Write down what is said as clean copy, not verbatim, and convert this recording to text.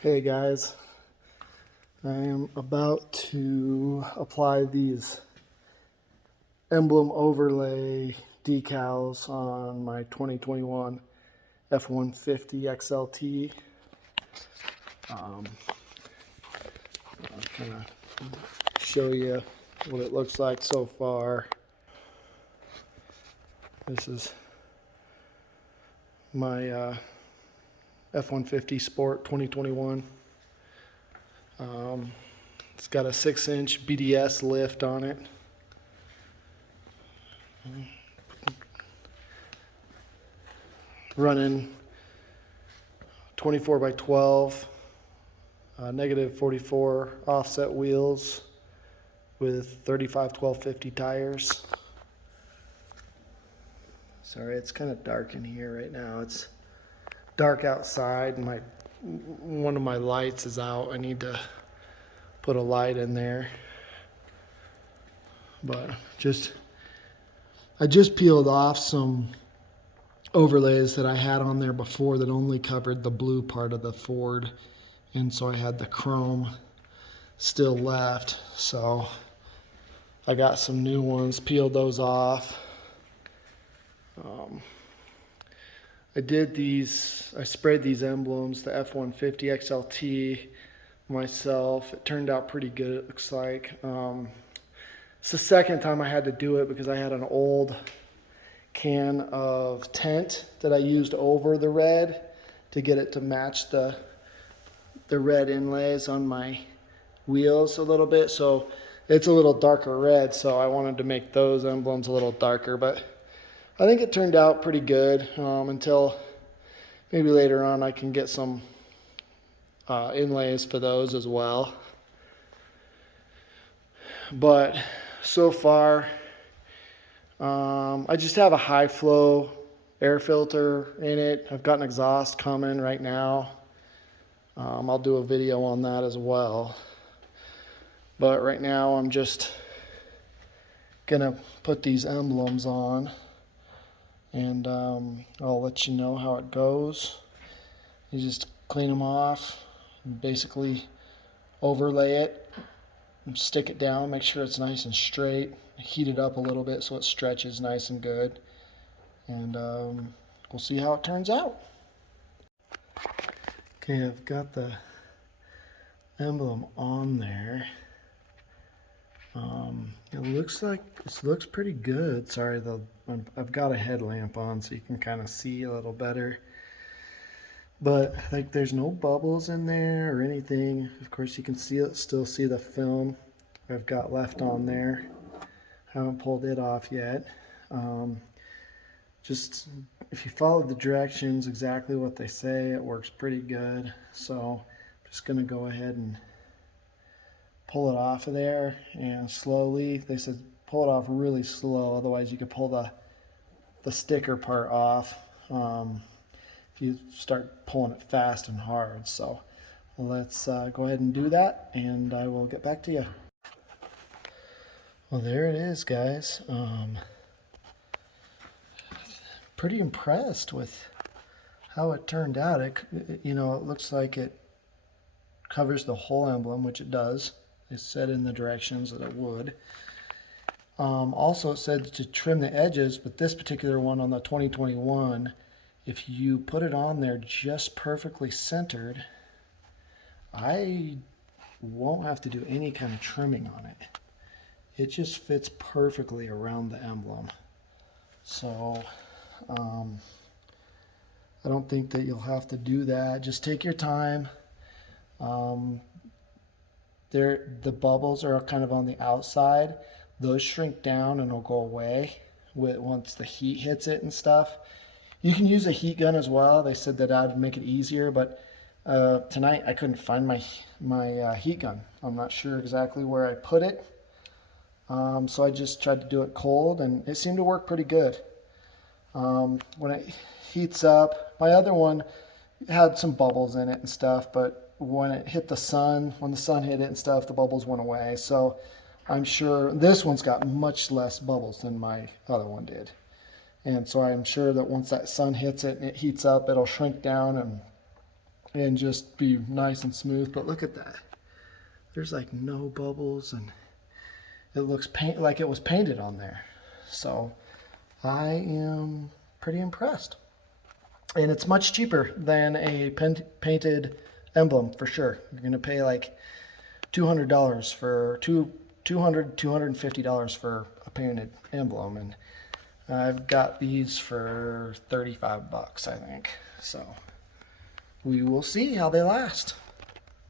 Hey guys, I am about to apply these Emblem overlay decals on my 2021 f150 XLT. I'll kind of show you what it looks like so far. This is my f150 Sport 2021. It's got a 6-inch BDS lift on it. Running 24 by 12, negative 44 offset wheels with 35 1250 tires. Sorry, it's kind of dark in here right now. It's dark outside and one of my lights is out. I need to put a light in there. But I just peeled off some overlays that I had on there before that only covered the blue part of the Ford, and so I had the chrome still left, so I got some new ones, peeled those off. I sprayed these emblems, the f150 XLT myself. It turned out pretty good, it looks like. It's the second time I had to do it because I had an old can of tint that I used over the red to get it to match the red inlays on my wheels a little bit. So it's a little darker red, so I wanted to make those emblems a little darker, but I think it turned out pretty good until maybe later on I can get some inlays for those as well. But so far, I just have a high flow air filter in it. I've got an exhaust coming right now. I'll do a video on that as well. But right now I'm just gonna put these emblems on, and I'll let you know how it goes. You just clean them off, and basically overlay it, and stick it down, make sure it's nice and straight, heat it up a little bit so it stretches nice and good, and we'll see how it turns out. Okay, I've got the emblem on there. It looks pretty good. Sorry, I've got a headlamp on so you can kind of see a little better. But like, there's no bubbles in there or anything. Of course, you can still see the film I've got left on there. Haven't pulled it off yet. Just if you follow the directions exactly what they say, it works pretty good. So I'm just gonna go ahead and pull it off of there, and slowly. They said pull it off really slow, otherwise you could pull the sticker part off if you start pulling it fast and hard. So let's go ahead and do that, and I will get back to you. Well, there it is, guys. Pretty impressed with how it turned out. It looks like it covers the whole emblem, which it does. It said in the directions that it would. Also, it said to trim the edges, but this particular one on the 2021, if you put it on there just perfectly centered, I won't have to do any kind of trimming on it. It just fits perfectly around the emblem. So I don't think that you'll have to do that. Just take your time. The bubbles are kind of on the outside. Those shrink down and will go away once the heat hits it and stuff. You can use a heat gun as well. They said that would make it easier, but tonight I couldn't find my heat gun. I'm not sure exactly where I put it. So I just tried to do it cold, and it seemed to work pretty good. When it heats up, my other one had some bubbles in it and stuff, but when it hit the sun, when the sun hit it and stuff, the bubbles went away. So I'm sure this one's got much less bubbles than my other one did. And so I'm sure that once that sun hits it and it heats up, it'll shrink down and and just be nice and smooth. But look at that. There's like no bubbles, and it looks like it was painted on there. So I am pretty impressed. And it's much cheaper than a painted Emblem for sure. You're gonna pay like $200 for $250 for a painted Emblem, and I've got these for 35 bucks, I think. So we will see how they last.